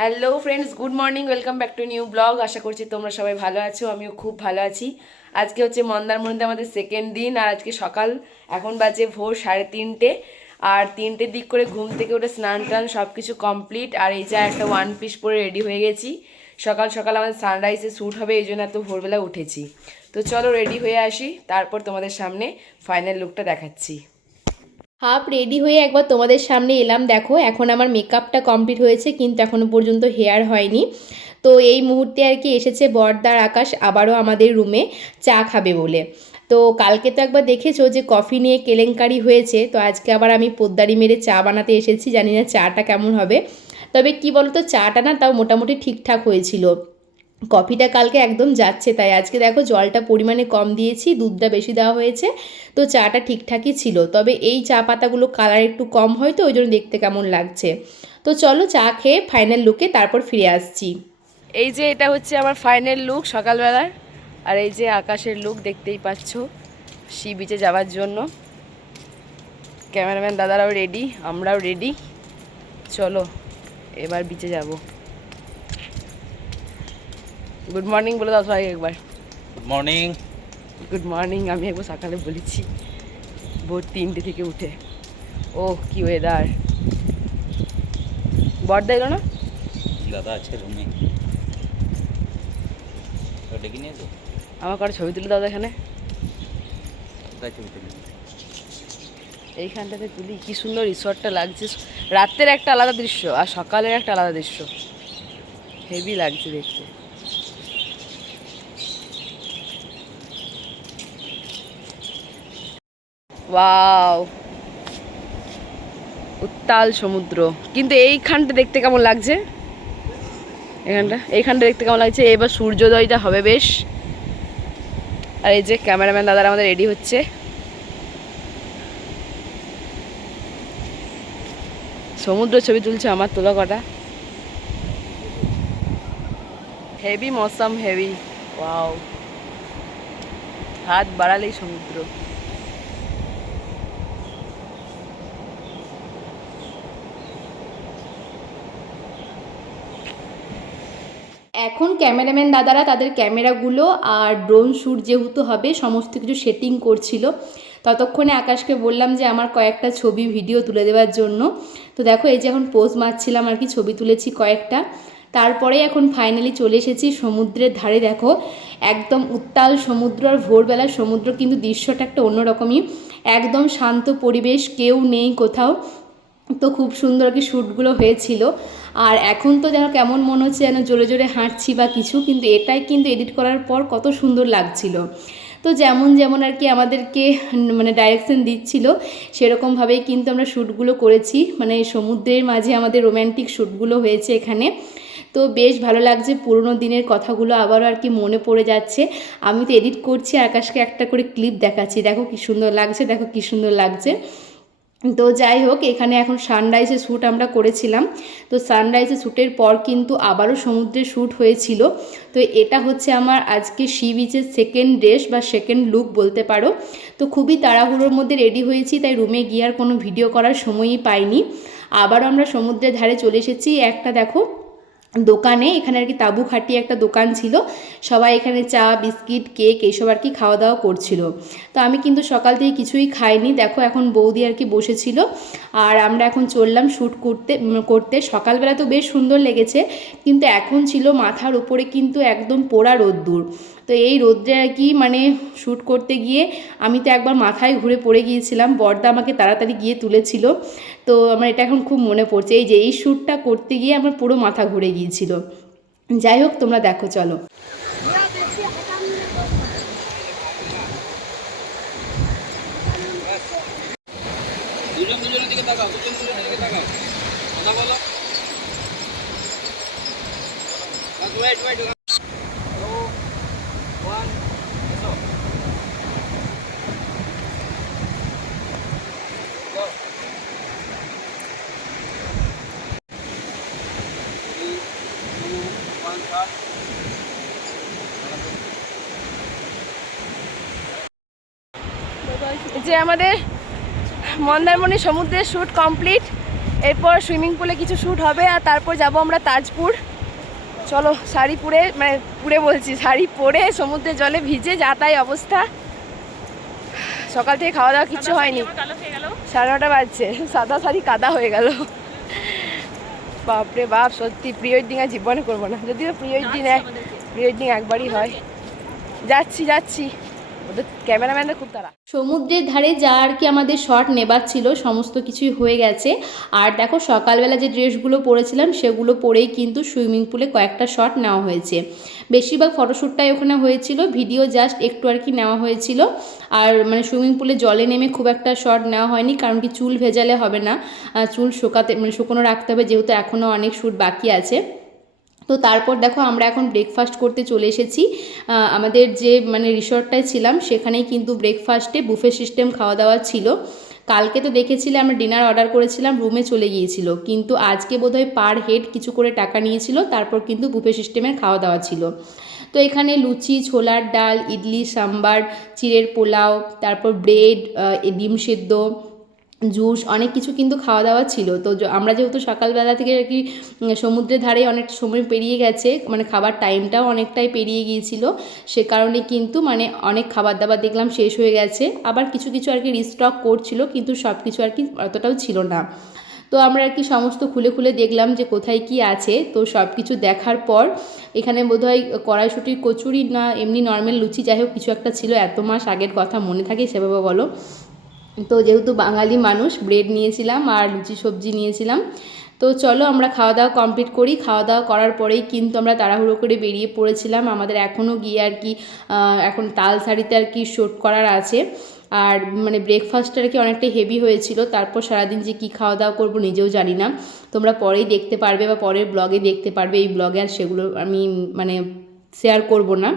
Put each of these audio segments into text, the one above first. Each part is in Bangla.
Hello friends, good morning, welcome back to new blog. আশা করছি তোমরা সবাই ভালো আছো, আমিও খুব ভালো আছি। আজকে হচ্ছে মন্দারমণিতে আমাদের সেকেন্ড দিন, আর আজকে সকাল এখন বাজে ভোর 3:30, আর 3টের দিক করে ঘুম থেকে উঠে স্নান টান সব কিছু কমপ্লিট। আর এই যে একটা ওয়ান পিস পরে রেডি হয়ে গেছি। সকাল সকাল আমাদের সানরাইজে শ্যুট হবে, এই জন্য এত ভোরবেলা উঠেছি। তো চলো রেডি হয়ে আসি, তারপর তোমাদের সামনে ফাইনাল লুকটা দেখাচ্ছি। হাফ রেডি হয়ে একবার তোমাদের সামনে এলাম। দেখো এখন আমার মেকআপটা কমপ্লিট হয়েছে, কিন্তু এখনও পর্যন্ত হেয়ার হয়নি। তো এই মুহূর্তে আর কি এসেছে বর্দার আকাশ আবারও আমাদের রুমে চা খাবে বলে। তো কালকে তো একবার দেখেছো যে কফি নিয়ে কেলেঙ্কারি হয়েছে, তো আজকে আবার আমি পোদ্দারি মেরে চা বানাতে এসেছি। জানি না চাটা কেমন হবে, তবে কি বলতো, চাটা না তাও মোটামুটি ঠিকঠাক হয়েছিল। কফিটা কালকে একদম যাচ্ছে, তাই আজকে দেখো জলটা পরিমাণে কম দিয়েছি, দুধটা বেশি দেওয়া হয়েছে। তো চাটা ঠিকঠাকই ছিল, তবে এই চা পাতাগুলো কালার একটু কম হয়, তো ওই জন্য দেখতে কেমন লাগছে। তো চলো চা খেয়ে ফাইনাল লুকে তারপর ফিরে আসছি। এই যে এটা হচ্ছে আমার ফাইনাল লুক সকালবেলার, আর এই যে আকাশের লুক দেখতেই পাচ্ছ সি বিচে যাওয়ার জন্য। ক্যামেরাম্যান দাদারাও রেডি, আমরাও রেডি। চলো এবার বিচে যাব। গুড মর্নিং বলে দাও সবাই একবার। Good morning. গুড মর্নিং আমি একবার সকালে বলেছি, ভোর 3টে থেকে উঠে। ও কি ওয়েদার! বর্দা এলো না? দাদা আছে রুমে, ডেকে নিয়ে তো আমার কারো ছবি তুলে দাও এখানে, ছবি তুলে। এইখানটাতে তুলি। কি সুন্দর রিসর্টটা লাগছে, রাতের একটা আলাদা দৃশ্য আর সকালের একটা আলাদা দৃশ্য, হেভি লাগছে দেখতে। ওয়াও, উত্তাল সমুদ্র। কিন্তু এইখানটা দেখতে কেমন লাগছে, এইখানটা দেখতে কেমন লাগছে। এবার সূর্যোদয়টা হবে বেশ। আর এই যে ক্যামেরাম্যান দাদারা আমাদের রেডি হচ্ছে। সমুদ্র ছবি তুলছে, আমার তোলা কটা। হেভি মৌসুম, হেভি। ওয়াও, হাত বাড়ালেই সমুদ্র। এখন ক্যামেরাম্যান দাদারা তাদের ক্যামেরাগুলো আর ড্রোন শ্যুট যেহেতু হবে সমস্ত কিছু সেটিং করছিল। ততক্ষণে আকাশকে বললাম যে আমার কয়েকটা ছবি ভিডিও তুলে দেওয়ার জন্য। তো দেখো এই যে এখন পোজ মারছিলাম আর কি, ছবি তুলেছি কয়েকটা। তারপরে এখন ফাইনালি চলে এসেছি সমুদ্রের ধারে। দেখো একদম উত্তাল সমুদ্র, আর ভোরবেলার সমুদ্র কিন্তু দৃশ্যটা একটা অন্যরকমই, একদম শান্ত পরিবেশ, কেউ নেই কোথাও। তো খুব সুন্দর কি শ্যুটগুলো হয়েছিল। আর এখন তো যেন কেমন মনে হচ্ছে যেন জোরে জোরে হাঁটছি বা কিছু, কিন্তু এটাই কিন্তু এডিট করার পর কত সুন্দর লাগছিল। তো যেমন যেমন আর কি আমাদেরকে মানে ডাইরেকশন দিচ্ছিল, সেরকমভাবেই কিন্তু আমরা শ্যুটগুলো করেছি। মানে সমুদ্রের মাঝে আমাদের রোম্যান্টিক শ্যুটগুলো হয়েছে এখানে। তো বেশ ভালো লাগছে, পুরোনো দিনের কথাগুলো আবারও আর কি মনে পড়ে যাচ্ছে। আমি তো এডিট করছি, আকাশকে একটা করে ক্লিপ দেখাচ্ছি, দেখো কী সুন্দর লাগছে, দেখো কী সুন্দর লাগছে। তো যাই হোক, এখানে এখন সানরাইজে শ্যুট আমরা করেছিলাম। তো সানরাইজে শ্যুটের পর কিন্তু আবারও সমুদ্রে শ্যুট হয়েছিল। তো এটা হচ্ছে আমার আজকে সি বিচের সেকেন্ড ড্রেস বা সেকেন্ড লুক বলতে পারো। তো খুবই তাড়াহুড়োর মধ্যে রেডি হয়েছি, তাই রুমে গিয়ে আর কোনো ভিডিও করার সময়ই পাইনি। আবারও আমরা সমুদ্রের ধারে চলে এসেছি একটা দেখো দোকানে। এখানে আর কি তাঁবু খাটিয়ে একটা দোকান ছিল, সবাই এখানে চা বিস্কিট কেক এইসব আর কি খাওয়া দাওয়া করছিল। তো আমি কিন্তু সকাল থেকে কিছুই খাইনি। দেখো এখন বৌদি আর কি বসেছিল, আর আমরা এখন চললাম শ্যুট করতে। সকালবেলা তো বেশ সুন্দর লেগেছে, কিন্তু এখন ছিল মাথার উপরে কিন্তু একদম পোড়া রোদ্দুর। তো এই রোদ্রে আর কি মানে শ্যুট করতে গিয়ে আমি তো একবার মাথায় ঘুরে পড়ে গিয়েছিলাম, বর্দা আমাকে তাড়াতাড়ি গিয়ে তুলেছিল। তো আমার এটা এখন খুব মনে পড়ছে, এই যে এই শ্যুটটা করতে গিয়ে আমার পুরো মাথা ঘুরে গিয়েছিল। যাই হোক তোমরা দেখো চলো। দুজনের দিকে তাকাও, দুজনের দিকে তাকাও, কথা বলো। ওয়েট ওয়েট, ওয়ান, যে আমাদের মন্দারমণি সমুদ্রের শ্যুট কমপ্লিট। এরপর সুইমিং পুলে কিছু শ্যুট হবে আর তারপর যাব আমরা তাজপুর। চলো, শাড়ি পরে মানে পুরে বলছি, শাড়ি পরে সমুদ্রের জলে ভিজে যা তাই অবস্থা। সকাল থেকে খাওয়া দাওয়া কিচ্ছু হয়নি, 9:30 বাজছে, সাদা শাড়ি কাদা হয়ে গেল। বাপরে বাপ, সত্যি প্রি ওয়েডিং আর জীবনে করবো না, যদিও প্রি ওয়েডিং একবারই হয়। যাচ্ছি, ওদের ক্যামেরাম্যানদের খুব তাড়া। সমুদ্রের ধারে যা আর কি আমাদের শট নেবার ছিল সমস্ত কিছুই হয়ে গেছে। আর দেখো সকালবেলা যে ড্রেসগুলো পরেছিলাম সেগুলো পরেই কিন্তু সুইমিং পুলে কয়েকটা শট নেওয়া হয়েছে। বেশিরভাগ ফটোশ্যুটটাই ওখানে হয়েছিল, ভিডিও জাস্ট একটু আর কি নেওয়া হয়েছিল। আর মানে সুইমিং পুলে জলে নেমে খুব একটা শট নেওয়া হয়নি, কারণ কি চুল ভেজালে হবে না, চুল শুকনো রাখতে হবে, যেহেতু এখনও অনেক শ্যুট বাকি আছে। তো তারপর দেখো আমরা এখন ব্রেকফাস্ট করতে চলে এসেছি। আমাদের যে মানে রিসর্টটায় ছিলাম সেখানেই কিন্তু ব্রেকফাস্টে বুফে সিস্টেম খাওয়া দাওয়া ছিল। কালকে তো দেখেছিলে আমরা ডিনার অর্ডার করেছিলাম, রুমে চলে গিয়েছিল, কিন্তু আজকে বোধহয় পার হেড কিছু করে টাকা নিয়েছিল, তারপর কিন্তু বুফে সিস্টেমের খাওয়া দাওয়া ছিল। তো এখানে লুচি, ছোলার ডাল, ইডলি, সাম্বার, চিড়ের পোলাও, তারপর ব্রেড, ডিম সেদ্ধ, জুস, অনেক কিছু কিন্তু খাওয়া দাওয়া ছিল। তো আমরা যেহেতু সকালবেলা থেকে আর কি সমুদ্রের ধারে অনেক সময় পেরিয়ে গেছে, মানে খাবার টাইমটাও অনেকটাই পেরিয়ে গিয়েছিল, সে কারণে কিন্তু মানে অনেক খাবার দাবার দেখলাম শেষ হয়ে গেছে। আবার কিছু আর কি রিস্টক করছিল, কিন্তু সব কিছু আর কি অতটাও ছিল না। তো আমরা আর কি সমস্ত খুলে দেখলাম যে কোথায় কি আছে। তো সব কিছু দেখার পর এখানে বোধহয় কড়াইশুঁটির কচুরি না এমনি নর্মাল লুচি, যাই হোক কিছু একটা ছিল, এত মাস আগের কথা মনে থাকে সেভাবে বলো। তো যেহেতু বাঙালি মানুষ, ব্রেড নিয়েছিলাম আর লুচি সবজি নিয়েছিলাম। তো চলো আমরা খাওয়া দাওয়া কমপ্লিট করি। খাওয়া দাওয়া করার পরেই কিন্তু আমরা তাড়াহুড়ো করে বেরিয়ে পড়েছিলাম। আমাদের এখনও গিয়ে আর কি এখন তালসারিতে আর কি শ্যুট করার আছে। আর মানে ব্রেকফাস্ট আর কি অনেকটাই হেভি হয়েছিল। তারপর সারাদিন যে কী খাওয়া দাওয়া করবো নিজেও জানি না, তোমরা পরেই দেখতে পারবে বা পরের ব্লগে দেখতে পারবে। এই ব্লগে আর সেগুলো আমি মানে শেয়ার করব না।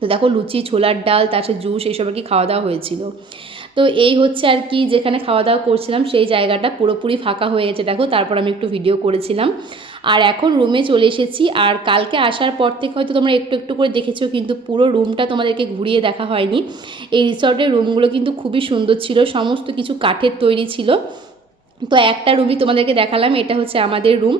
তো দেখো লুচি, ছোলার ডাল, তার সাথে জুস, এইসব আর কি খাওয়া দাওয়া হয়েছিল। তো এই হচ্ছে আর কি যেখানে খাওয়া দাওয়া করছিলাম সেই জায়গাটা পুরোপুরি ফাঁকা হয়ে গেছে দেখো, তারপর আমি একটু ভিডিও করেছিলাম। আর এখন রুমে চলে এসেছি। আর কালকে আসার পর থেকে হয়তো তোমরা একটু করে দেখেছো, কিন্তু পুরো রুমটা তোমাদেরকে ঘুরিয়ে দেখা হয়নি। এই রিসর্টের রুমগুলো কিন্তু খুবই সুন্দর ছিল, সমস্ত কিছু কাঠের তৈরি ছিল। তো একটা রুমই তোমাদেরকে দেখালাম, এটা হচ্ছে আমাদের রুম,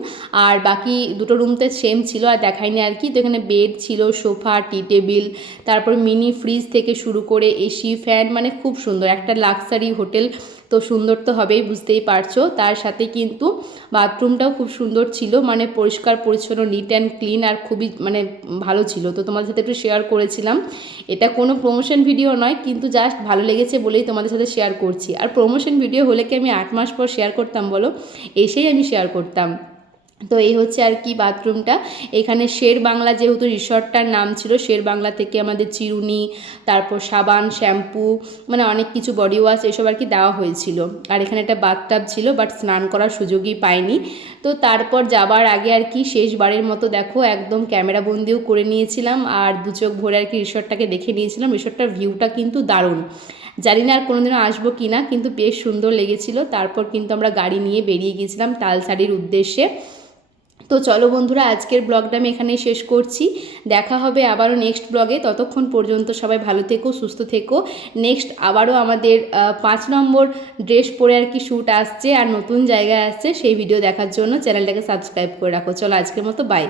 আর বাকি দুটো রুম তো সেম ছিল আর দেখাইনি আর কি। তো এখানে বেড ছিল, সোফা, টি টেবিল, তারপর মিনি ফ্রিজ থেকে শুরু করে এসি, ফ্যান, মানে খুব সুন্দর একটা লাক্সারি হোটেল। তো সুন্দর তো হবেই, বুঝতেই পারছো। তার সাথে কিন্তু বাথরুমটাও খুব সুন্দর ছিল, মানে পরিষ্কার পরিচ্ছন্ন, নিট অ্যান্ড ক্লিন, আর খুবই মানে ভালো ছিল। তো তোমাদের সাথে একটু শেয়ার করেছিলাম। এটা কোনো প্রমোশন ভিডিও নয়, কিন্তু জাস্ট ভালো লেগেছে বলেই তোমাদের সাথে শেয়ার করছি। আর প্রমোশন ভিডিও হলে কি আমি 8 মাস পর শেয়ার করতাম বলো, এসেই আমি শেয়ার করতাম। তো এই হচ্ছে আর কি বাথরুমটা। এখানে শের বাংলা, যেহেতু রিসর্টটার নাম ছিল, শের বাংলা থেকে আমাদের চিরুনি, তারপর সাবান, শ্যাম্পু, মানে অনেক কিছু, বডি ওয়াশ, এসব আর কি দেওয়া হয়েছিল। আর এখানে একটা বাথটাব ছিল, বাট স্নান করার সুযোগই পাইনি। তো তারপর যাবার আগে আর কি শেষবারের মতো দেখো একদম ক্যামেরা বন্দিও করে নিয়েছিলাম, আর দু চোখ ভরে আর কি রিসর্টটাকে দেখে নিয়েছিলাম। রিসর্টটার ভিউটা কিন্তু দারুণ, জানি না আর কোনোদিনও আসবো কি না, কিন্তু বেশ সুন্দর লেগেছিল। তারপর কিন্তু আমরা গাড়ি নিয়ে বেরিয়ে গিয়েছিলাম তালসারির উদ্দেশ্যে। তো চলো বন্ধুরা, আজকের ব্লগটা আমি এখানেই শেষ করছি। দেখা হবে আবারও নেক্সট ব্লগে। ততক্ষণ পর্যন্ত সবাই ভালো থেকো, সুস্থ থেকো। নেক্সট আবারও আমাদের 5 নম্বর ড্রেস পরে আর কি শ্যুট আসছে, আর নতুন জায়গায় আসছে, সেই ভিডিও দেখার জন্য চ্যানেলটাকে সাবস্ক্রাইব করে রাখো। চলো আজকের মতো বাই।